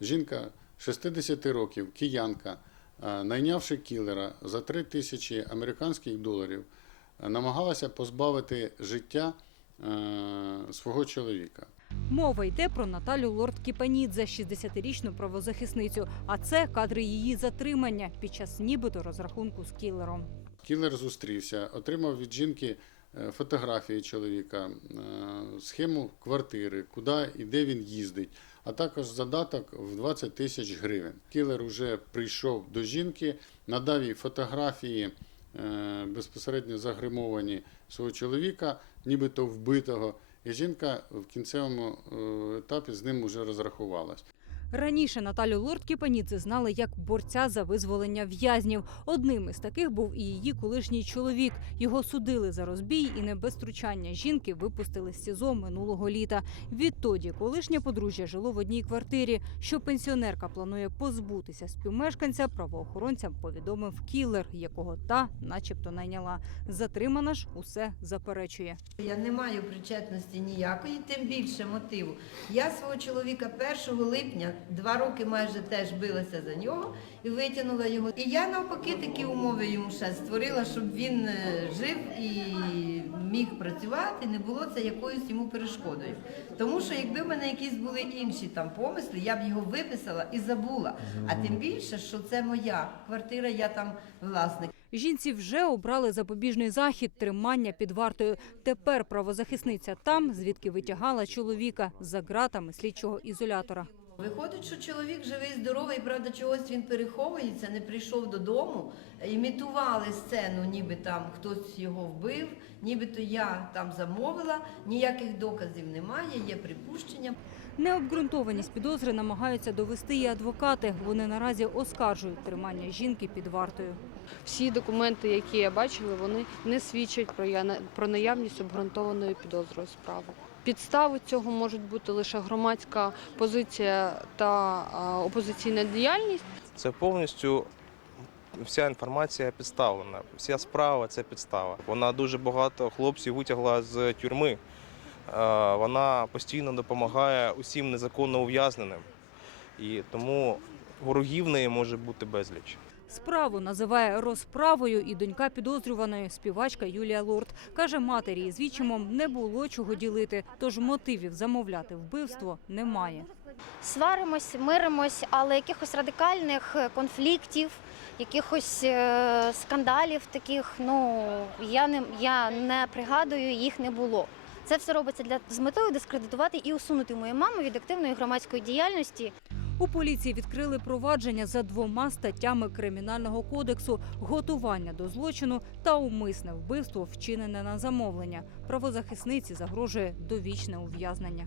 жінка 60 років, киянка, е, найнявши кілера за 3 тисячі американських доларів, е, намагалася позбавити життя е, свого чоловіка. Мова йде про Наталю Лорд Кіпанідзе, 60-річну правозахисницю. А це кадри її затримання під час нібито розрахунку з кілером. Кілер зустрівся, отримав від жінки фотографії чоловіка, схему квартири, куди і де він їздить, а також задаток в 20 тисяч гривень. Кілер вже прийшов до жінки, надав їй фотографії е, безпосередньо загримовані свого чоловіка, нібито вбитого. І жінка в кінцевому е, етапі з ним вже розрахувалась. Раніше Наталю Лорд Кіпанідзе знали як борця за визволення в'язнів. Одним із таких був і її колишній чоловік. Його судили за розбій і не без втручання жінки випустили з СІЗО минулого літа. Відтоді колишнє подружжя жило в одній квартирі. Що пенсіонерка планує позбутися співмешканця, правоохоронцям повідомив кілер, якого та, начебто, найняла. Затримана ж усе заперечує. Я не маю причетності ніякої, тим більше мотиву. Я свого чоловіка 1 липня, два роки майже теж билася за нього і витягнула його. І я навпаки такі умови йому ще створила, щоб він е, жив і міг працювати, не було це якоюсь йому перешкодою. Тому що якби в мене якісь були інші там помисли, я б його виписала і забула. А тим більше, що це моя квартира, я там власник. Жінці вже обрали запобіжний захід тримання під вартою. Тепер правозахисниця там, звідки витягала чоловіка за ґратами слідчого ізолятора. Виходить, що чоловік живий, здоровий, правда, чогось він переховується, не прийшов додому. Імітували сцену, ніби там хтось його вбив, нібито я там замовила, ніяких доказів немає, є припущення. Необґрунтованість підозри намагаються довести і адвокати. Вони наразі оскаржують тримання жінки під вартою. Всі документи, які я бачила, вони не свідчать про я- про наявність обґрунтованої підозрою справи. Підстави цього можуть бути лише громадська позиція та опозиційна діяльність. Це повністю вся інформація підставлена. Вся справа це підстава. Вона дуже багато хлопців витягла з тюрми. Вона постійно допомагає усім незаконно ув'язненим. І тому ворогів неї може бути безліч. Справу називає розправою і донька підозрюваної співачка Юлія Лорд. Каже, матері із вічимом не було чого ділити, тож мотивів замовляти вбивство немає. сваримось, миримось, але якихось радикальних е, конфліктів, якихось е, скандалів таких, ну я не я не пригадую, їх не було. Це все робиться для з метою дискредитувати і усунути мою маму від активної громадської діяльності. У поліції відкрили провадження за двома статтями кримінального кодексу: готування до злочину та умисне вбивство, вчинене на замовлення. Правозахисниці загрожує довічне ув'язнення.